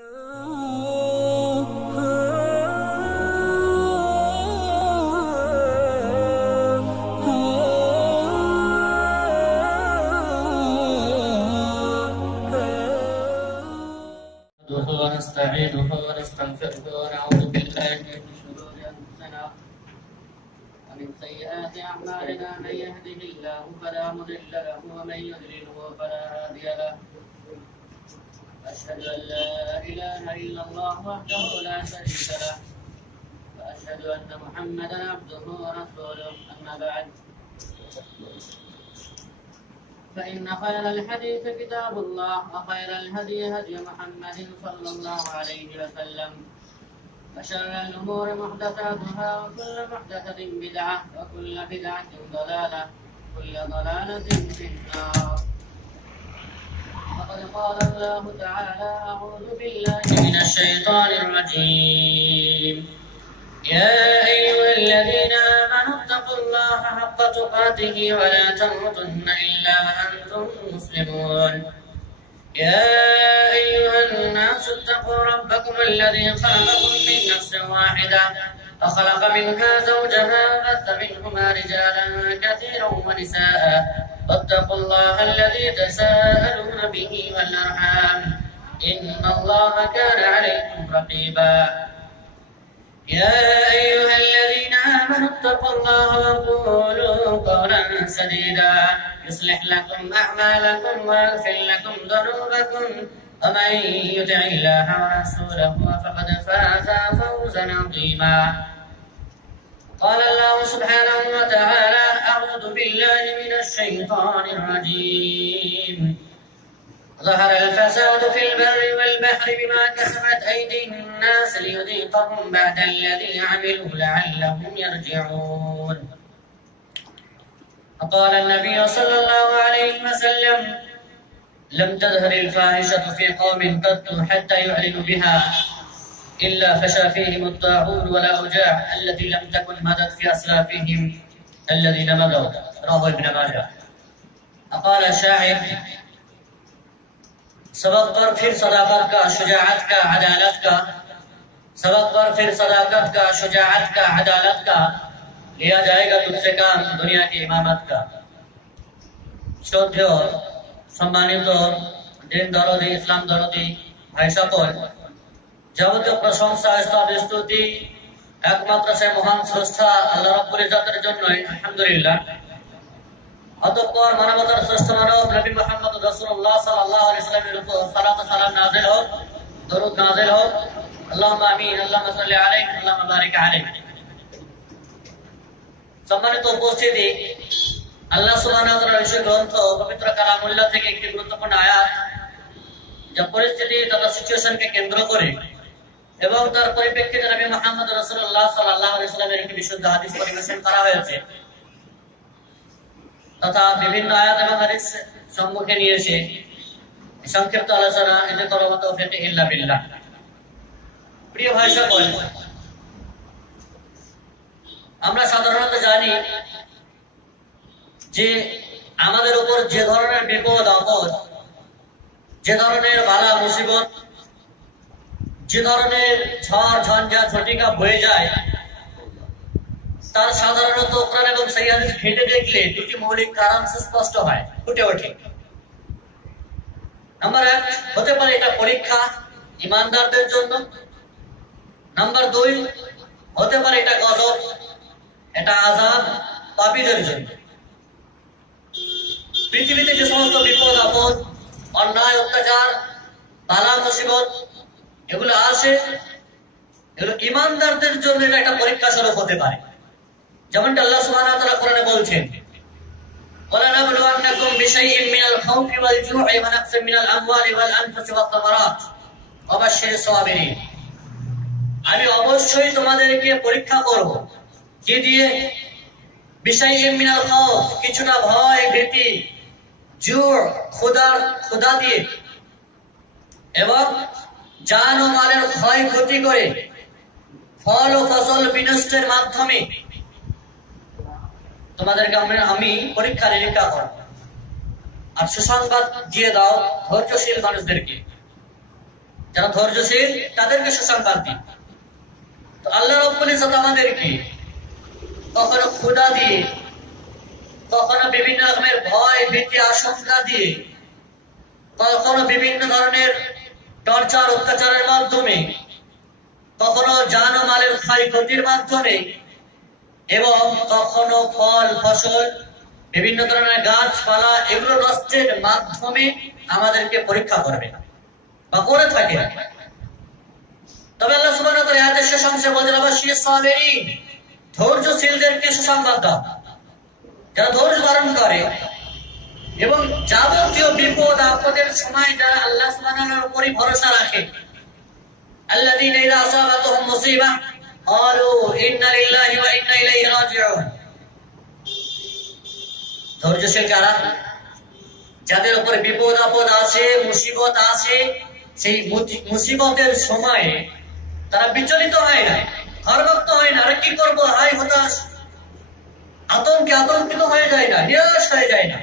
ونستعينه ونستغفره ونعوذ بالله من شرور انفسنا ومن سيئات اعمالنا من يهده الله فلا مضل له ومن يضلله فلا هادي له اشهد ان لا اله الا الله وحده لا شريك له واشهد ان محمدا عبده ورسوله اما بعد فإن خير الحديث كتاب الله وخير الهدي هدي محمد صلى الله عليه وسلم وشر الأمور محدثاتها وكل محدثة بدعة وكل بدعة ضلالة وكل ضلالة في النار. وقد قال الله تعالى: أعوذ بالله من الشيطان الرجيم. يا أيها الذين آمنوا اتقوا الله حق تقاته ولا تموتن إلا وأنتم مسلمون. يا أيها الناس اتقوا ربكم الذي خلقكم من نفس واحدة وخلق منها زوجها وبث منهما رجالا كثيرا ونساء واتقوا الله الذي تساءلون به والأرحام إن الله كان عليكم رقيبا. يا أيها الذين آمنوا اتقوا الله وقولوا قولا سديدا يصلح لكم أعمالكم ويغفر لكم ذنوبكم ومن يطع الله ورسوله فقد فاز فوزا عظيما. قال الله سبحانه وتعالى: أعوذ بالله من الشيطان الرجيم. ظهر الفساد في البر والبحر بما كسبت أيدي الناس ليذيقهم بعد الذي عملوا لعلهم يرجعون. وقال النبي صلى الله عليه وسلم: لم تظهر الفاحشة في قوم قط حتى يعلنوا بها إلا فشى فيهم الطاعون والأوجاع التي لم تكن مضت في أسلافهم الذين مضوا. رواه ابن ماجه. وقال الشاعر: सबक पर फिर सदाकत का, शुजाअत का, अदालत का, सबक पर फिर सदाकत का, शुजाअत का, अदालत का, लिया जाएगा तुझसे काम दुनिया की इमामत का। শ্রদ্ধেয় সম্মানিত দিন দরদি, ইসলাম দরদি ভাই সকল, যাবতীয় প্রশংসা স্তব স্তুতি একমাত্র সে মহান স্রষ্টা আল্লাহ রাব্বুল ইজ্জতের জন্যই। আলহামদুলিল্লাহ। অতঃপর মানবতার শ্রেষ্ঠ মানব নবী মুহাম্মদ রাসূলুল্লাহ সাল্লাল্লাহু আলাইহি ওয়াসাল্লামের উপর সালাত ও সালাম নাযিল হোক, দরুদ নাযিল হোক। আল্লাহুম্মা আমিন। আল্লাহুম্মা সাল্লি আলাইহি, আল্লাহুম্মা বারিক আলাইহি। সম্মানিত উপস্থিতি, আল্লাহ সুবহানাহু ওয়া তাআলার বিশেষ গ্রন্থ পবিত্র কালামুল্লাহ থেকে একটি গুরুত্বপূর্ণ আয়াত, যা পরিস্থিতি তথা সিচুয়েশনকে কেন্দ্র করে এবং তার পরিপ্রেক্ষিতে নবী মুহাম্মদ রাসূলুল্লাহ সাল্লাল্লাহু আলাইহি ওয়াসাল্লামের একটি বিশুদ্ধ হাদিস পরিবেশন করা হয়েছে তথা বিভিন্ন আয়াত এবং হাদিস সম্মুখে নিয়ে এসে সংক্ষিপ্ত আলোচনা এতে তরফ তৌফিক ইল্লা বিল্লাহ। প্রিয় ভাই সকল, আমরা সাধারণত জানি যে আমাদের উপর যে ধরনের বিপদ আপদ, যে ধরনের বালা মুসিবত, যে ধরনের ঝড় ঝঞ্ঝা ঝটিকা বয়ে যায়, তার সাধারণত কোরআন এবং সহিহ হাদিস ঘেঁটে দেখলে দুটি মৌলিক কারণ স্পষ্ট হয়, ফুটে ওঠে। নাম্বার 1 হতে পারে এটা পরীক্ষা ঈমানদারদের জন্য। নাম্বার 2 হতে পারে এটা গজব, এটা আযাব পাপীদের জন্য। পৃথিবীতে যে সমস্ত বিপদ আপদ, অন্যায় অত্যাচার, বালা মুসিবত এগুলো আসে, এগুলো ঈমানদারদের জন্য এটা একটা পরীক্ষা স্বরূপ হতে পারে। যেমনটা আল্লাহ সুবহানাহু ওয়া তাআলা কোরআনে বলছেন: ওয়ালা নাবলুওয়ান্নাকুম বিশাইইম মিনাল খাউফি ওয়াল জু'i ওয়া নাকসিম মিনাল আমওয়ালি ওয়াল আনফুসি ওয়াত তামারাত ওয়া বাশশিরিস সাবিরিন। আমি অবশ্যই তোমাদেরকে পরীক্ষা করব। কি দিয়ে? বিশাইইম মিনাল খাউফ, কিছুটা ভয় ভীতি, জু' ক্ষুধা দিয়ে, এবং জান ও মালের ক্ষয় ক্ষতি করে, ফল ও ফসল বিনষ্টের মাধ্যমে তোমাদেরকে আমি পরীক্ষা নিরীক্ষা করব। আর সুসংবাদ দিয়ে দাও ধৈর্যশীল মানুষদেরকে। যারা ধৈর্যশীল তাদেরকে সুসংবাদ দিন। তো আল্লাহ রাব্বুল ইজ্জত আমাদেরকে কখনো ক্ষুধা দিয়ে, কখনো বিভিন্ন রকমের ভয় ভীতি আশঙ্কা দিয়ে, কখনো বিভিন্ন ধরনের টর্চার অত্যাচারের মাধ্যমে, কখনো জান ও মালের ক্ষয়ক্ষতির মাধ্যমে, এবং কখনো ফল ফসল বিভিন্ন ধরনের গাছপালা এগুলো নষ্টের মাধ্যমে আমাদেরকে পরীক্ষা করবে বা করে থাকে। তবে আল্লাহ সুবহানাহু ওয়া তাআলা আয়াতের শেষ অংশে বলেন, আবাশশিরিস সাবিরিন, ধৈর্যশীলদেরকে সুসংবাদ দাও, যারা ধৈর্য ধারণ করে এবং যাবতীয় বিপদ আপদের সময় যারা আল্লাহ সুবহানাহু ওয়া তাআলার উপরই ভরসা রাখে। আল্লাযীনা ইযা আসাবাতুহুম মুসিবাহ ক্বালু ইন্না লিল্লাহি ওয়া ইন্না ইলাইহি রাজিউন। ধৈর্যশীল কারা? যাদের উপর বিপদ আপদ আসে, মুসিবত আসে, সেই মুসিবতের সময়ে তারা বিচলিত হয় না, ঘরমুক্ত হয় না, আরে কি করবো, হায় হতাশ, আতঙ্কিত হয়ে যায় না, নিরাশ হয়ে যায় না।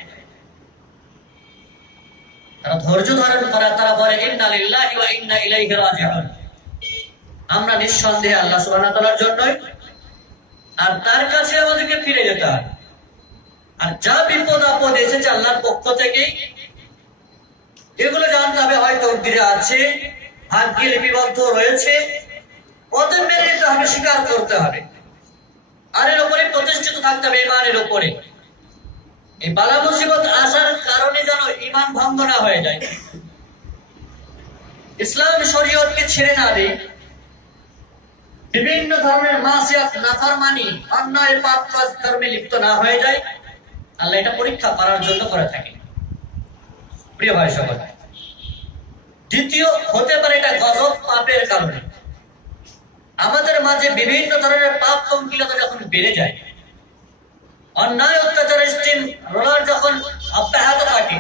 তারা ধৈর্য ধারণ করে, তারা বলে ইন্না লিল্লাহি ওয়া ইন্না ইলাইহি রাজিউন। আমরা নিঃসন্দেহে আল্লাহ সুবহানাহু ওয়া তাআলার জন্যই, আর তার কাছে আমাদেরকে ফিরে যেতে হয়। আর যা বিপদ আপদ এসেছে আল্লাহর পক্ষ থেকেই, এগুলো জানতে হবে হয়তো তকদিরে আছে, ভাগ্যে লিপিবদ্ধ রয়েছে, ওদের মেনে নিতে হবে, স্বীকার করতে হবে, আর এর উপরে প্রতিষ্ঠিত থাকতে হবে ঈমানের উপরে। এই বালা মুসিবত আসার কারণে যেন ঈমান ভঙ্গ না হয়ে যায়, ইসলাম শরীয়তকে ছেড়ে না দেয়, বিভিন্ন ধরনের মাসিয়াত নাফরমানি অন্যায় পাপ কাজ কর্মে লিপ্ত না হয়ে যায়। আল্লাহ এটা পরীক্ষা করার জন্য করে থাকে। প্রিয় ভাই সকল, দ্বিতীয় হতে পারে এটা গজব পাপের কারণে। আমাদের মাঝে বিভিন্ন ধরনের পাপ পঙ্কিলতা যখন বেড়ে যায়, অন্যায় অত্যাচারের স্টিম রোলার যখন অব্যাহত থাকে,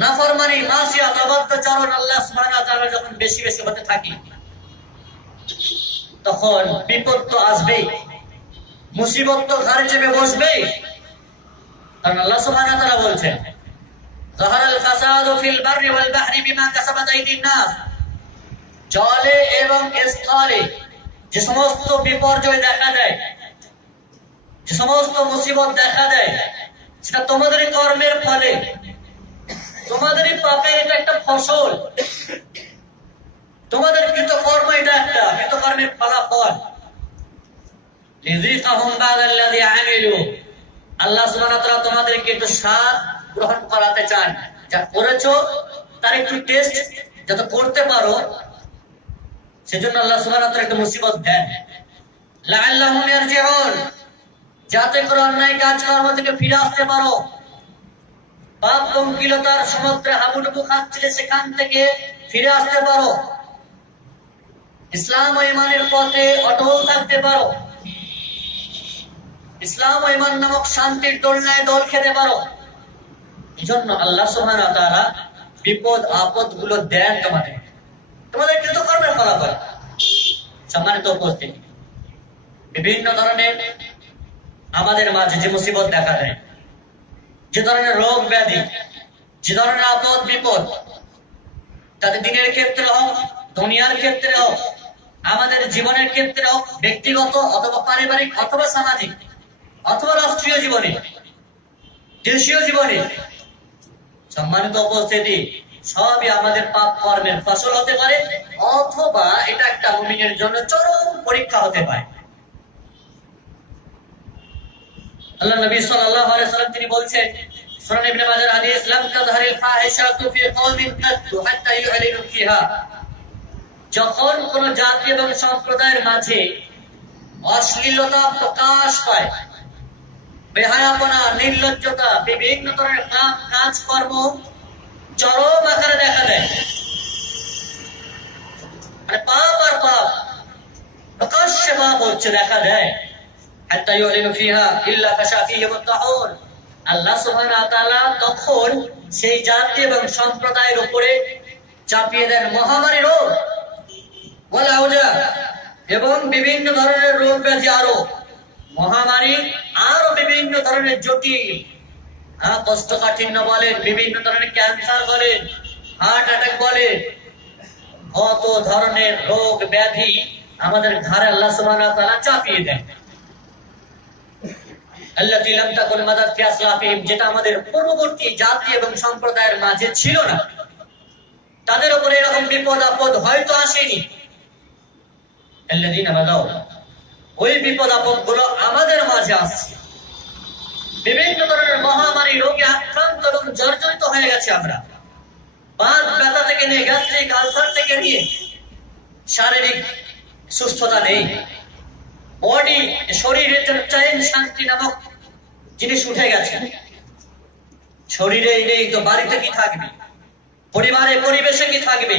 নাফরমানি মাসিয়াত অবাধ্যচরণ আল্লাহ সুবহানাহু ওয়া তাআলা যখন বেশি বেশি হতে থাকে, তখন বিপদ তো আসবেই, মুসিবত তো ঘরে চেপে বসবেই। কারণ আল্লাহ সুবহানাহু ওয়া তাআলা বলছেন, যাহারাল ফাসাদু ফিল বাররি ওয়াল বাহরি বিমা কাসাবাত আইদিন নাস। জলে এবং স্থলে যে সমস্ত বিপর্যয় দেখা দেয়, যে সমস্ত মুসিবত দেখা দেয়, সেটা তোমাদেরই কর্মের ফলে, তোমাদেরই পাপে, এটা একটা ফসল, তোমাদের কৃতকর্ম, এটা একটা কৃতকর্মের ফলাফল। লিযিকাহুম বা'দাল্লাযী আমিলু, আল্লাহ সুবহানাহু ওয়া তাআলা তোমাদেরকে একটু স্বাদ গ্রহণ করাতে চান, যা করেছো তার একটু টেস্ট যাতে করতে পারো, সেজন্য আল্লাহ সুবহানাহু ওয়া তাআলা একটু মুসিবত দেন। লাআল্লাহুম ইয়ারজিউন, যাতে করে অন্যায় কাজ কর্ম থেকে ফিরে আসতে পারো, পাপ পঙ্কিলতার সমুদ্রে হাবুডুবু খাচ্ছিলে সেখান থেকে ফিরে আসতে পারো, ইসলাম ও ঈমানের পথে অটল থাকতে পারো, ইসলাম ও ঈমান নামক শান্তির দোলনায় দোল খেতে পারো। এজন্য আল্লাহ সুবহানাহু ওয়া তাআলা বিপদ আপদ গুলো দেন তোমাদের কৃতকর্মের ফলাফল। সম্মানিত উপস্থিতি, বিভিন্ন ধরনের আমাদের মাঝে যে মুসিবত দেখা দেয়, যে ধরনের রোগ ব্যাধি, যে ধরনের আপদ বিপদ, তাদের দিনের ক্ষেত্রে হোক, দুনিয়ার ক্ষেত্রে হোক, আমাদের জীবনের ক্ষেত্রে হোক, ব্যক্তিগত অথবা পারিবারিক অথবা সামাজিক অথবা রাষ্ট্রীয় জীবনে, দেশীয় জীবনে, সম্মানিত উপস্থিতি, সবই আমাদের পাপ কর্মের ফসল হতে পারে, অথবা এটা একটা মুমিনের জন্য চরম পরীক্ষা হতে পারে। আল্লাহ নবী সাল্লাল্লাহু আলাইহি ওয়াসাল্লাম তিনি বলছেন, সুনান ইবনে মাজাহ হাদিস, লাম তাযহারিল ফাহিশাতু ফি কওমিন কাত্তু হাত্তা ইউ'লিনু ফিহা। যখন কোন জাতি এবং সম্প্রদায়ের মাঝে অশ্লীলতা প্রকাশ পায়, বেহায়াপনা, নির্লজ্জতা, বিভিন্ন ধরনের কাজকর্ম চরম আকারে দেখা দেয়, মানে পাপ আর পাপ, প্রকাশ্যে পাপ হচ্ছে দেখা দেয়, হাত্তা ইউ'লিনু ফিহা ইল্লা ফাশা ফীহিমুত তাহুর। আল্লাহ সুবহানাহু ওয়া তাআলা তখন সেই জাতি এবং সম্প্রদায়ের উপরে চাপিয়ে দেন মহামারী রোগ, ওয়াল আওজা, এবং বিভিন্ন ধরনের রোগ ব্যাধি, আরো মহামারী, আরো বিভিন্ন ধরনের জটিল কোষ্ঠকাঠিন্য বলেন, বিভিন্ন ধরনের ক্যান্সার বলেন, হার্ট অ্যাটাক বলেন, কত ধরনের রোগ ব্যাধি আমাদের ঘরে আল্লাহ সুবহানাহু ওয়া তাআলা চাপিয়ে দেন। আল্লাতী লাম তাকুন মাদাদ ফি আসলাফিহিম, যেটা আমাদের পূর্ববর্তী জাতি এবং সম্প্রদায়ের মাঝে ছিল না। তাদের উপরে এরকম বিপদ আপদ হয়তো আসেনি। আল্লাযীনা মাদাউ, ওই বিপদ আপদ গুলো আমাদের মাঝে আসছে। বিভিন্ন ধরনের মহামারী রোগে আক্রান্ত এবং জর্জরিত হয়ে গেছে আমরা। বাত ব্যথা থেকে নিয়ে গ্যাস্ট্রিক আলসার থেকে নিয়ে শারীরিক সুস্থতা নেই। বডি শরীরের জন্য চैन শান্তি নামক জিনিস উঠে গেছে। শরীরে নেই তো বাড়িতে কি থাকবে, পরিবারে পরিবেশে কি থাকবে,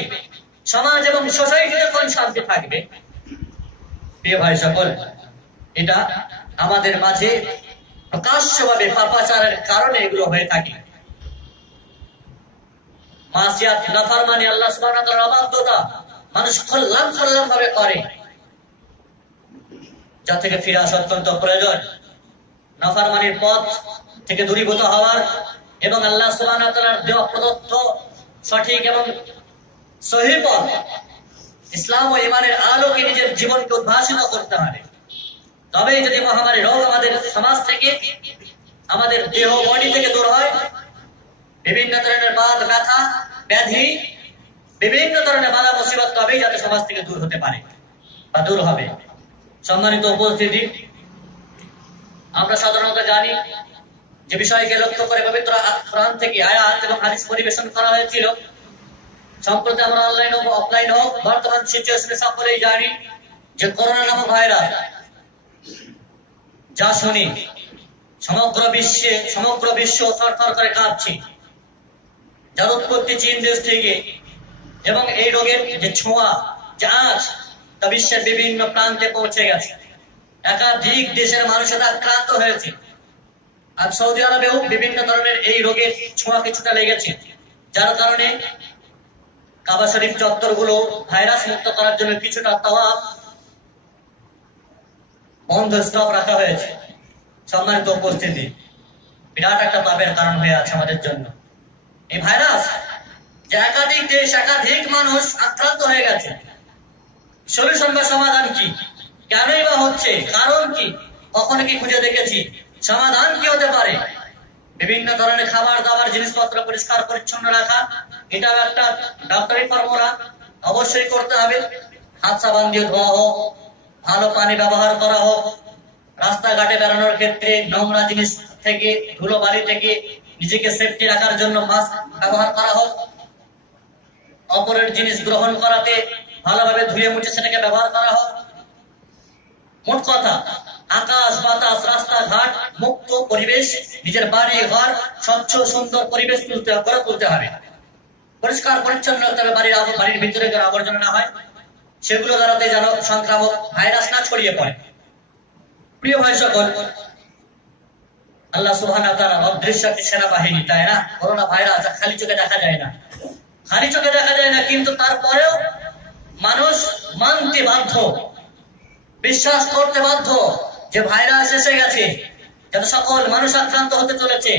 সমাজ এবং সোসাইটিতে কোন শান্তি থাকবে? প্রিয় ভাই সকল, এটা আমাদের মাঝে প্রকাশ্যভাবে পাপাচারের কারণে এগুলো হয়ে থাকে। মাসিয়াত নাফরমানি, আল্লাহ সুবহানাহু ওয়া তাআলার অবাধ্যতা মানুষ খল্লাম ভাবে করে, যা থেকে ফিরে আসা অত্যন্ত প্রয়োজন। নাফরমানির পথ থেকে দূরীভূত হওয়ার এবং আল্লাহ সুবহানাহু ওয়া তাআলার দেওয়া প্রদত্ত সঠিক এবং সহিহ পথ ইসলাম ও ঈমানের আলোকে নিজের জীবনকে উদ্ভাসিত করতে হবে। তবেই যদি মহামারী রোগ আমাদের সমাজ থেকে, আমাদের দেহ বডি থেকে দূর হয়, বিভিন্ন ধরনের বাত ব্যথা ব্যাধি, বিভিন্ন ধরনের বাধা মুসিবত তবেই যাতে সমাজ থেকে দূর হতে পারে বা দূর হবে। সম্মানিত উপস্থিতি, আমরা সাধারণত জানি যে বিষয়কে লক্ষ্য করে পবিত্র কোরআন থেকে আয়াত এবং হাদিস পরিবেশন করা হয়েছিল। সম্প্রতি আমরা অনলাইন হোক অফলাইন হোক বর্তমান সিচুয়েশনে সকলেই জানি যে করোনা নামক ভাইরাস, যা শুনি সমগ্র বিশ্ব থরথর করে কাঁপছে। যার উৎপত্তি চীন দেশ থেকে এবং এই রোগের যে ছোঁয়া, যে আঁচ, তা বিশ্বের বিভিন্ন প্রান্তে পৌঁছে গেছে। একাধিক দেশের মানুষেরা আক্রান্ত হয়েছে। আর সৌদি আরবেও বিভিন্ন ধরনের এই রোগের ছোঁয়া কিছুটা লেগেছে, যার কারণে কাবা শরীফ চত্বরগুলো ভাইরাস মুক্ত করার জন্য কিছুটা তাওয়াফ বন্ধ, স্টপ রাখা হয়েছে। সম্মানিত উপস্থিতি, বিরাট একটা পাপের কারণ হয়ে আছে আমাদের জন্য এই ভাইরাস, যে একাধিক দেশ একাধিক মানুষ আক্রান্ত হয়ে গেছে। সলিউশন বা সমাধান কি? কেনই বা হচ্ছে? কারণ কি? কখনো কি খুঁজে দেখেছি? সমাধান কি হতে পারে? বিভিন্ন ধরনের খাবার দাবার জিনিসপত্র পরিষ্কার পরিচ্ছন্ন রাখা, এটাও একটা ডাক্তারি ফর্মুলা, অবশ্যই করতে হবে। হাত সাবান দিয়ে ধোয়া হোক, ভালো পানি ব্যবহার করা হোক, রাস্তাঘাটে বেড়ানোর ক্ষেত্রে নোংরা জিনিস থেকে, ধুলো বালি থেকে নিজেকে সেফটি রাখার জন্য মাস্ক ব্যবহার করা হোক, অপরের জিনিস গ্রহণ করাতে ভালোভাবে ধুয়ে মুছে সেটাকে ব্যবহার করা হোক। মোট কথা, আকাশ বাতাস রাস্তাঘাট মুক্ত পরিবেশ, নিজের বাড়ি ঘর স্বচ্ছ সুন্দর পরিবেশ গড়ে তুলতে হবে। পরিষ্কার পরিচ্ছন্ন রাখতে হবে। বাড়ির ভিতরে যেন আবর্জনা না হয়, সেগুলো দ্বারাতে যেন সংক্রামক ভাইরাস না ছড়িয়ে পড়ে। প্রিয় ভাই সকল, আল্লাহ সুবহানাহু ওয়া তাআলা অদৃশ্য একটি সেনাবাহিনী, তাই না? করোনা ভাইরাস খালি চোখে দেখা যায় না, কিন্তু তারপরেও মানুষ মানতে বাধ্য, বিশ্বাস করতে বাধ্য যে ভাইরাস এসে গেছে, যেন সকল মানুষ আক্রান্ত হতে চলেছে,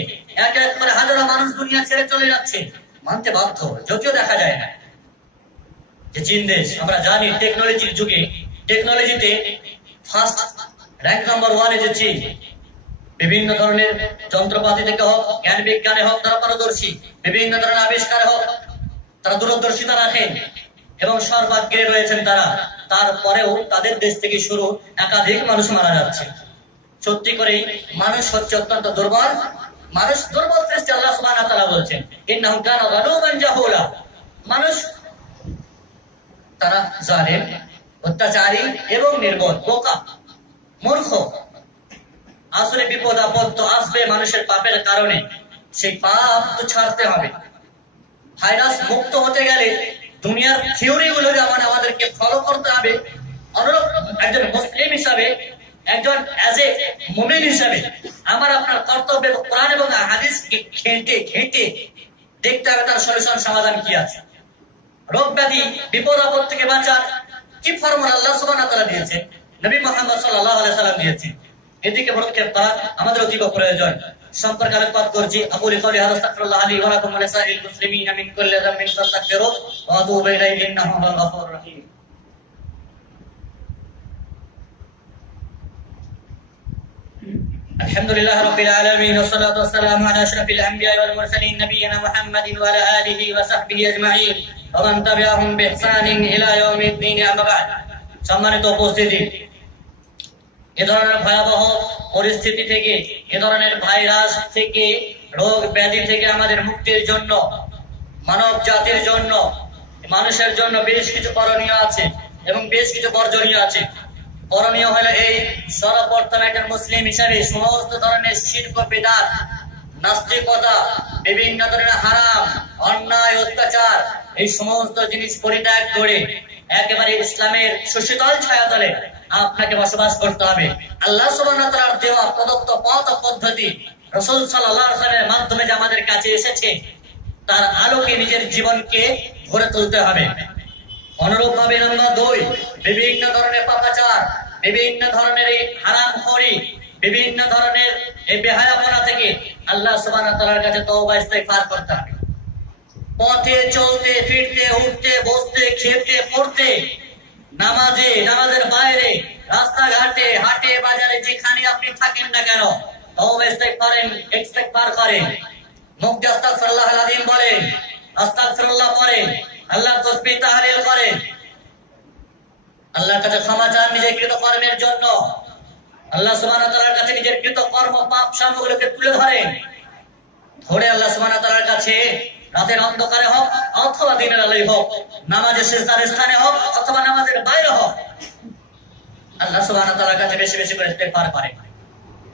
এক এক করে হাজারো মানুষ দুনিয়া ছেড়ে চলে যাচ্ছে, মানতে বাধ্য, যদিও দেখা যায় না। যে চীন দেশ, আমরা জানি টেকনোলজির যুগে, টেকনোলজিতে ফার্স্ট র্যাঙ্ক নাম্বার 1 এ যে চীন, বিভিন্ন ধরনের যন্ত্রপাতি থেকে হোক, জ্ঞান বিজ্ঞানে হোক তারা পারদর্শী, বিভিন্ন ধরনের আবিষ্কারে হোক তারা দূরদর্শিতা রাখেন এবং সর্বাগ্রে রয়েছেন তারা। তারপরেও তাদের দেশ থেকে শুরু একাধিক মানুষ মারা যাচ্ছে। সত্যি করেই মানুষ হচ্ছে অত্যন্ত দুর্বল, মানুষ দুর্বল সৃষ্টি। আল্লাহ সুবহানাহু ওয়া তাআলা বলছেন, ইন্নাহু কানা যালুমান জাহুলা, মানুষ তারা জালিম, অত্যাচারী এবং নির্বোধ, বোকা, মূর্খ। আসলে বিপদ আপদ তো আসবে মানুষের পাপের কারণে, সেই পাপ তো ছাড়তে হবে। ভাইরাস মুক্ত হতে গেলে দুনিয়ার থিওরি গুলো যেমন আমাদেরকে ফলো করতে হবে, অনুরূপ একজন মুসলিম হিসাবে, একজন অ্যাজ এ মুমিন হিসাবে আমার আপনার কর্তব্য কোরআন এবং হাদিসকে ঘেঁটে দেখতে হবে তার সলিউশন, সমাধান কি আছে। রোগ ব্যাধি বিপদ আপদ থেকে বাঁচার কি ফর্মুলা আল্লাহ সুবহানাহু ওয়া তাআলা দিয়েছেন, নবী মুহাম্মদ সাল্লাল্লাহু আলাইহি ওয়াসাল্লাম দিয়েছেন, এদিকে পদক্ষেপ করা আমাদের অতীব প্রয়োজন। সম্পর্কে আলোকপাত করছি। আকুলি কওলি হাযা আস্তাগফিরুল্লাহ লি ওয়া লাকুম ওয়া লিসাইরিল মুসলিমিনা মিন কুল্লি যামবিন ফাস্তাগফিরুহু ওয়া আতুবু ইলাইহি ইন্নাহু হুয়াল গফুরুর রহিম। الحمد لله رب العالمين والصلاة والسلام على أشرف الأنبياء والمرسلين نبينا محمد وعلى آله وصحبه أجمعين ومن تبعهم بإحسان إلى يوم الدين أما بعد। সম্মানিত উপস্থিতি, এ ধরনের ভয়াবহ পরিস্থিতি থেকে, এ ধরনের ভাইরাস থেকে, রোগ ব্যাধি থেকে আমাদের মুক্তির জন্য, মানব জাতির জন্য, মানুষের জন্য বেশ কিছু করণীয় আছে এবং বেশ কিছু বর্জনীয় আছে। করণীয় হলো এই, সর্বপ্রথম একজন মুসলিম হিসাবে সমস্ত ধরনের শিরক বিদআত, নাস্তিকতা, বিভিন্ন ধরনের হারাম, অন্যায়, অত্যাচার, এই সমস্ত জিনিস পরিত্যাগ করে একেবারে ইসলামের সুশীতল ছায়াতলে আপনাকে বসবাস করতে হবে। আল্লাহ সুবহানাহু ওয়া তাআলার দেওয়া প্রদত্ত পথ ও পদ্ধতি, রাসূল সাল্লাল্লাহু আলাইহি ওয়াসাল্লামের মাধ্যমে যে আমাদের কাছে এসেছে, তার আলোকে নিজের জীবনকে গড়ে তুলতে হবে। অনুরূপভাবে নাম্বার 2, বিভিন্ন ধরনের পাপাচার, বিভিন্ন ধরনের এই হারামখোরি, বিভিন্ন ধরনের এই বেহায়াপনা থেকে আল্লাহ সুবহানাহু ওয়া তাআলার কাছে তওবা ইস্তেগফার করতে হবে। পথে চলতে ফিরতে, উঠতে বসতে, খেতে পড়তে, নামাজে, নামাজের বাইরে, রাস্তাঘাটে, হাটে বাজারে, যেখানে আপনি থাকেন না কেন, তওবা ইস্তেগফার করেন, মুখ দিয়ে আস্তাগফিরুল্লাহল আযীম বলেন, আস্তাগফিরুল্লাহ পড়েন, আল্লাহর তাসবিহ তাহলিল করেন, আল্লাহর কাছে ক্ষমা চান নিজের কৃত কর্মের জন্য, আল্লাহ সুবহানাহু ওয়া তাআলার কাছে নিজের কৃত কর্ম পাপ সামগুলোকে তুলে ধরেন, ধরে আল্লাহ সুবহানাহু ওয়া তাআলার কাছে রাতের অন্ধকারে হোক অথবা দিনের আলোয় হোক, নামাজের সিজদার স্থানে হোক অথবা নামাজের বাইরে হোক, আল্লাহ সুবহানাহু ওয়া তাআলার কাছে বেশি বেশি করে ইস্তেগফার করেন,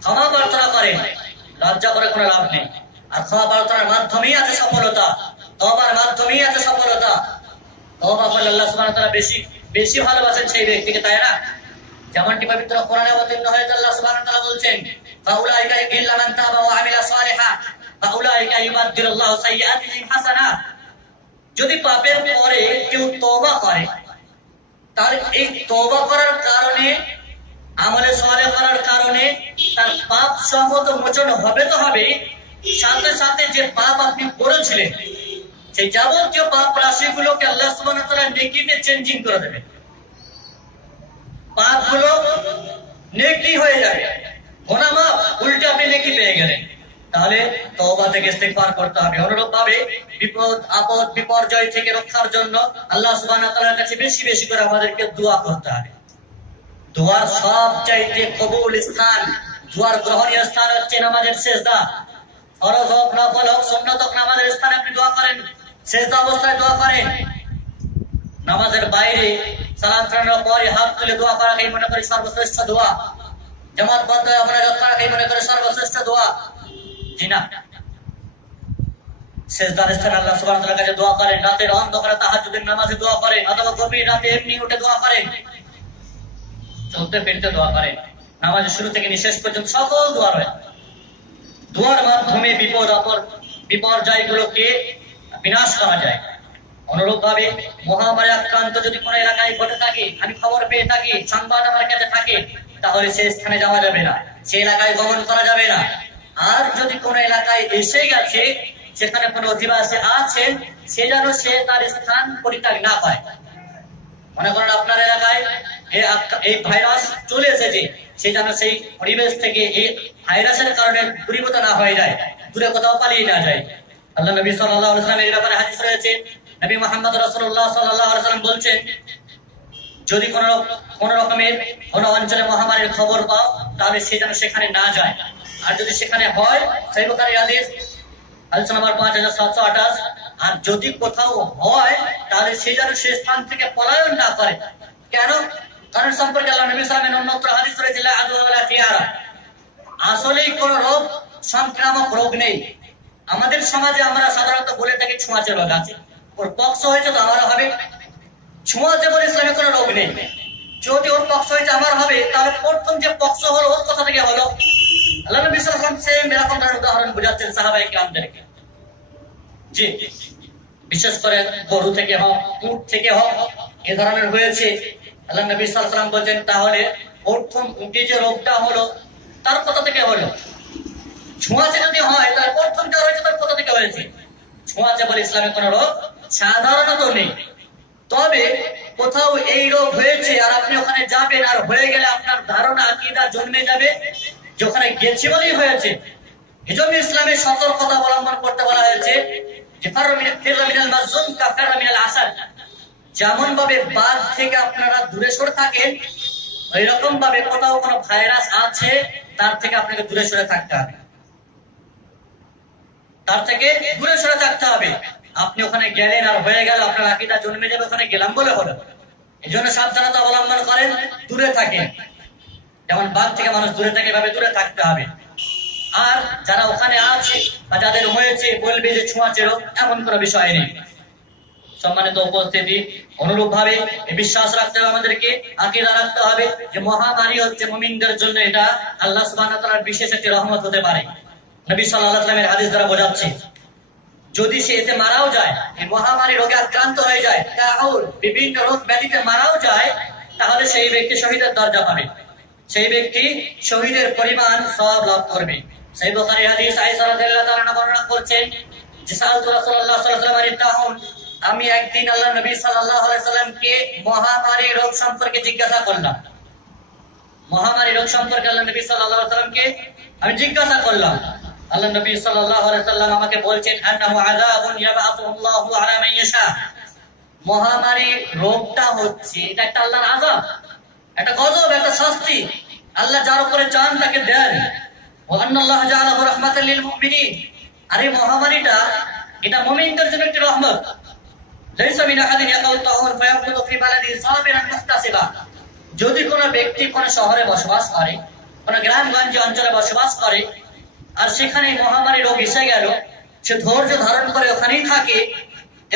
ক্ষমা প্রার্থনা করেন। লজ্জা করে কোনো লাভ নেই। আর ক্ষমা প্রার্থনার মাধ্যমেই আছে সফলতা, তওবার মাধ্যমেই আছে সফলতা। তওবা করলে আল্লাহ সুবহানাহু ওয়া তাআলা বেশি বেশি ভালোবাসেন সেই ব্যক্তিকে, তাই না? যেমনটি পবিত্র কোরআনে অবতীর্ণ হয়েছে, আল্লাহ সুবহানাহু ওয়া তাআলা বলছেন, ফাউলাইকা ইল্লা মান তাবা ওয়া আমিলা সালিহান ফাউলাইকা ইউবাদদিলুল্লাহু সাইয়্যাতিহিম হাসানাত। যদি পাপের পরে কেউ তওবা করে, তার এই তওবা করার কারণে, আমলে সালেহ করার কারণে তার পাপ সম্পদ মোচন হবে তো হবে, সাথে সাথে যে পাপ আপনি করেছিলেন সেই যাবতীয় পাপ রাশিগুলোকে আল্লাহ সুবহানাহু ওয়া তাআলা নেকিতে চেঞ্জিং করে দেবে। পাপগুলো নেকি হয়ে যাবে, গুনাহ মাফ, উল্টে আপনি নেকি পেয়ে গেলেন। তাহলে তওবা থেকে ইস্তেগফার করতে হবে। অনুরূপভাবে বিপদ আপদ বিপর্যয় থেকে রক্ষার জন্য আল্লাহ সুবহানাহু ওয়া তাআলার কাছে বেশি বেশি করে আমাদেরকে দোয়া করতে হবে। দোয়ার সবচাইতে কবুল স্থান, দোয়ার গ্রহণীয় স্থান হচ্ছে নামাজের সিজদা। ফরজ হোক, নফল হোক, সুন্নাত হোক, নামাজের স্থানে আপনি দোয়া করেন, সিজদা অবস্থায় দোয়া করেন। নামাজের বাইরে সালাম ফেরানোর পরে হাত তুলে দোয়া করাকেই মনে করি সর্বশ্রেষ্ঠ দোয়া। জামাতবদ্ধ আমরা করাকেই মনে করি সর্বশ্রেষ্ঠ দোয়া। জি না, সিজদার স্থানে আল্লাহ সুবহানাহু ওয়া তাআলার কাছে দোয়া করেন, রাতের অন্ধকারে তাহাজ্জুদের নামাজে দোয়া করেন, অথবা গভীর রাতে এমনি উঠে দোয়া করেন, চলতে ফিরতে দোয়া করেন। নামাজের শুরু থেকে শেষ পর্যন্ত সকল দোয়া রয়েছে। দোয়ার মাধ্যমে বিপদ আপদ বিপর্যয়গুলোকে বিনাশ করা যায়। অনুরূপভাবে মহামারী আক্রান্ত যদি কোনো এলাকায় ঘটে থাকে, আমি খবর পেয়ে থাকি, সংবাদ আমার কাছে থাকে, তাহলে সেই স্থানে যাওয়া যাবে না, সেই এলাকায় গমন করা যাবে না। আর যদি কোনো এলাকায় এসে গেছে, সেখানে কোনো অধিবাসী আছে, সে যেন সে তার স্থান পরিত্যাগ না করে। মনে করেন আপনার এলাকায় এই ভাইরাস চলে এসেছে, সে যেন সেই পরিবেশ থেকে এই ভাইরাসের কারণে দূরীভূত না হয়ে যায়, দূরে কোথাও পালিয়ে না যায়। আল্লাহ নবী সাল্লাল্লাহু আলাইহি ওয়াসাল্লাম এর ব্যাপারে হাদিস রয়েছে। নবী মুহাম্মদ রাসূলুল্লাহ সাল্লাল্লাহু আলাইহি ওয়াসাল্লাম বলছেন, যদি কোন রকমের কোন অঞ্চলে মহামারীর খবর পাও, তাহলে সে যেন সেখানে না যায়। আর যদি সেখানে হয়, সহিহ বুখারী হাদিস নাম্বার 5728, আর যদি কোথাও হয় তাহলে সে যেন সে স্থান থেকে পলায়ন না করে। কেন? কারণ সম্পর্কে আল্লাহ নবী সাল্লাল্লাহু আলাইহি ওয়াসাল্লামের অন্যত্র হাদিস রয়েছে, লা আদওয়া ওয়ালা খিয়ারা। আসলেই কোন রোগ, সংক্রামক রোগ নেই। আমাদের সমাজে আমরা সাধারণত বলে থাকি ছোঁয়াচে রোগ আছে, ওর পক্স হয়েছে তো আমারও হবে। ছোঁয়াচে বলে ইসলামে কোনো রোগ নেই। যদি ওর পক্স হয়েছে আমার হবে, তাহলে প্রথম যে পক্স হলো ওর কথা থেকে হলো। আল্লাহ নবী সাল্লাল্লাহু আলাইহি ওয়াসাল্লাম সেম এরকম ধরনের উদাহরণ বোঝাচ্ছেন সাহাবায়ে কিরামদেরকে। জি, বিশেষ করে গরু থেকে হোক, উট থেকে হোক, এ ধরনের হয়েছে। আল্লাহ নবী সাল্লাল্লাহু আলাইহি ওয়াসাল্লাম বলছেন, তাহলে প্রথম উটে যে রোগটা হলো তার কথা থেকে হলো। ছোঁয়াচে যদি হয় তার প্রথমটা হয়েছে তার কোথা থেকে হয়েছে? ছোঁয়াচে বলে ইসলামে কোন রোগ সাধারণত নেই। তবে কোথাও এই রোগ হয়েছে আর আপনি ওখানে যাবেন আর হয়ে গেলে আপনার ধারণা আকীদা জন্মে যাবে যে ওখানে গেছি বলেই হয়েছে। এজন্য ইসলামে সতর্কতা অবলম্বন করতে বলা হয়েছে যে যেমন ভাবে বাঘ থেকে আপনারা দূরে সরে থাকেন, ওই রকম ভাবে কোথাও কোনো ভাইরাস আছে তার থেকে আপনাকে দূরে সরে থাকতে হবে, তার থেকে দূরে সরে থাকতে হবে। আপনি ওখানে গেলেন আর হয়ে গেল, আপনার আকীদা জন্মে যাবে ওখানে গেলাম বলে হলো। এই জন্য সাবধানতা অবলম্বন করেন, দূরে থাকেন। যেমন বাঘ থেকে মানুষ দূরে থাকে এভাবে দূরে থাকতে হবে। আর যারা ওখানে আছে বা যাদের হয়েছে বলবে যে ছোঁয়াচে রোগ, এমন কোনো বিষয় নেই। সম্মানিত উপস্থিতি, অনুরূপ ভাবে বিশ্বাস রাখতে হবে, আমাদেরকে আকীদা রাখতে হবে যে মহামারী হচ্ছে মুমিনদের জন্য এটা আল্লাহ সুবহানাহু ওয়া তাআলার বিশেষ একটি রহমত হতে পারে। নবী সাল্লাল্লাহু আলাইহি ওয়াসাল্লামের হাদিস দ্বারা বোঝাচ্ছে, যদি সে এতে মারাও যায়, এই মহামারী রোগে আক্রান্ত হয়ে যায়, তাহলে বিভিন্ন রোগ ব্যাধিতে মারাও যায়, তাহলে সেই ব্যক্তি শহীদের দরজা পাবে, সেই ব্যক্তি শহীদের পরিমাণ সওয়াব লাভ করবে। সেই বুখারী হাদিস আয়েশা রাদিয়াল্লাহু তাআলা বর্ণনা করছেন যে সাল্লাল্লাহু রাসূলুল্লাহ সাল্লাল্লাহু আলাইহি ওয়াসাল্লাম, আমি একদিন আল্লাহ নবী সাল্লাল্লাহু আলাইহি ওয়াসাল্লামকে মহামারী রোগ সম্পর্কে জিজ্ঞাসা করলাম। মহামারী রোগ সম্পর্কে আল্লাহ নবী সাল্লাল্লাহু আলাইহি ওয়াসাল্লামকে আমি জিজ্ঞাসা করলাম। আল্লাহ নবী সাল্লাল্লাহু আলাইহি ওয়াসাল্লাম আমাকে বলছেন, আন্নাহু আযাবুন ইয়াবআসুল্লাহু আলা মান ইয়াশা। মহামারী রোগটা হচ্ছে এটা একটা আল্লাহর আযাব, একটা গজব, একটা শাস্তি। আল্লাহ যার উপরে চান তাকে দেন। ওয়া আন্নাল্লাহা জাআলাহু রাহমাতাল লিল মুমিনিন। আর এই মহামারীটা এটা মুমিনদের জন্য একটি রহমত। লাইসা মিন আহাদিন ইয়াকাউ তাহুর ফায়াকুতু ফি বালাদি সাবিরান মুহতাসিবা। যদি কোনো ব্যক্তি কোনো শহরে বসবাস করে, কোনো গ্রামগঞ্জে অঞ্চলে বসবাস করে, আর সেখানে মহামারী রোগ এসে গেল, সে ধৈর্য ধারণ করে ওখানেই থাকে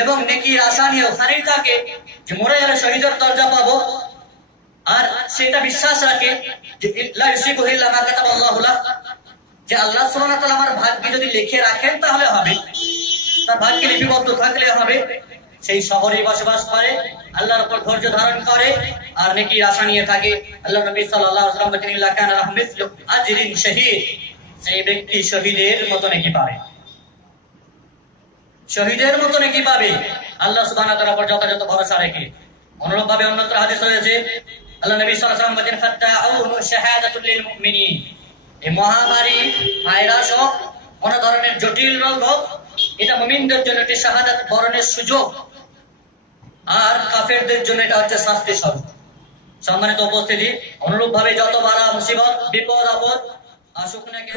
এবং নেকির আশা নিয়ে ওখানেই থাকে যে মরে গেলে শহীদের দরজা পাবো, আর সেটা বিশ্বাস রাখে যে লা ইউসিবু ইল্লা মা কাতাবাল্লাহু লাহ, যে আল্লাহ সুবহানাহু ওয়া তাআলা আমার ভাগ্যে যদি লিখে রাখেন তাহলে হবে, তার ভাগ্যে লিপিবদ্ধ থাকলে হবে। সেই শহরে বসবাস করে, আল্লাহর উপর ধৈর্য ধারণ করে আর নেকির আশা নিয়ে থাকে। আল্লাহ নবী সাল্লাল্লাহু আলাইহি ওয়াসাল্লাম বলেন, ইল্লা কানা লাহু মিসলু আজরিন শাহীদ। সেই ব্যক্তি শহীদের মতো নেকি পাবে, শহীদের মতো নেকি পাবে আল্লাহ সুবহানাহু ওয়া তাআলার উপর যথাযথ ভরসা রেখে। অনুরূপ ভাবে অন্যত্র হাদিস রয়েছে, আল্লাহ নবী সাল্লাল্লাহু আলাইহি ওয়াসাল্লাম বলেন, ফাত্তাউহু শাহাদাতুল লিল মুমিনিন। এই মহামারী ভাইরাস হোক, কোন ধরনের জটিল রোগ হোক, এটা মুমিনদের জন্য একটি শাহাদাত বরণের সুযোগ, আর কাফেরদের জন্য এটা হচ্ছে শাস্তি স্বরূপ। সম্মানিত উপস্থিতি, অনুরূপ ভাবে যত বালা মুসিবত বিপদ আপদ আসুক না কেন